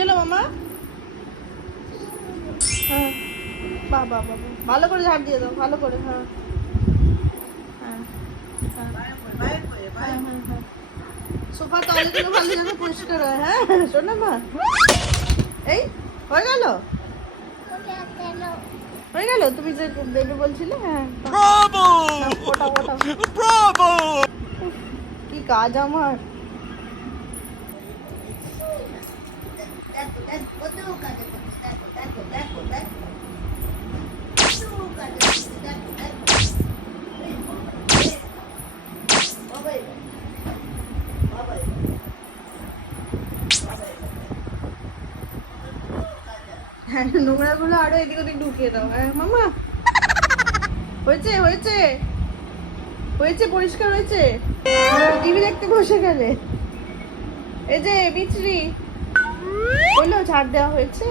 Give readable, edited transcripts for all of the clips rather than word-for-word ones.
হলো মামা? হ্যাঁ, বাহ বাহ বাহ, ভালো করে ঝাড় দিয়ে দাও, ভালো করে। হ্যাঁ হ্যাঁ হ্যাঁ হ্যাঁ হ্যাঁ। সোফা টয়লেটগুলো ভালো যেন পরিষ্কার হয়। হ্যাঁ শোনো মা, এই হয়ে গেল, হয়ে গেল। তুমি যে দেবে বলছিলে। হ্যাঁ, ওটা ওটা কি কাজ আমার। হ্যাঁ, নোংরাগুলো আরো এদিক ওদিক ঢুকিয়ে দাও। হ্যাঁ মামা, হয়েছে হয়েছে হয়েছে, পরিষ্কার হয়েছে। টিভি দেখতে বসে গেলে। এই যে বিচরি বললো ঝাড় দেওয়া হয়েছে।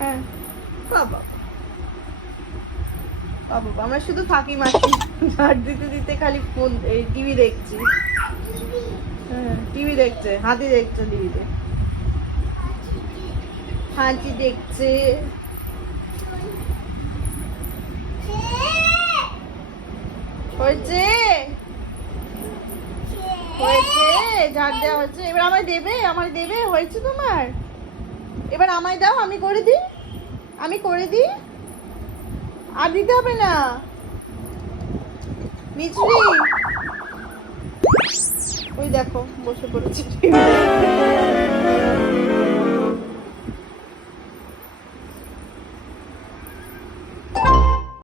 হ্যাঁ বাবা বাবা, আমরা শুধু ফাঁকি মারছি, ঝাড় দিতে দিতে খালি ফোন, এই টিভি দেখছি। হ্যাঁ টিভি দেখছে, হাতি দেখছে টিভিতে, হাতি দেখছে। হয়েছে হয়েছে, ঝাড় দেওয়া হয়েছে। এবার আমায় দেবে, আমায় দেবে। হয়েছে তোমার, এবার আমায় দাও, আমি করে দিই, আমি করে দিই। আর দিতে হবে না মিছরি। ওই দেখো বসে পড়েছি।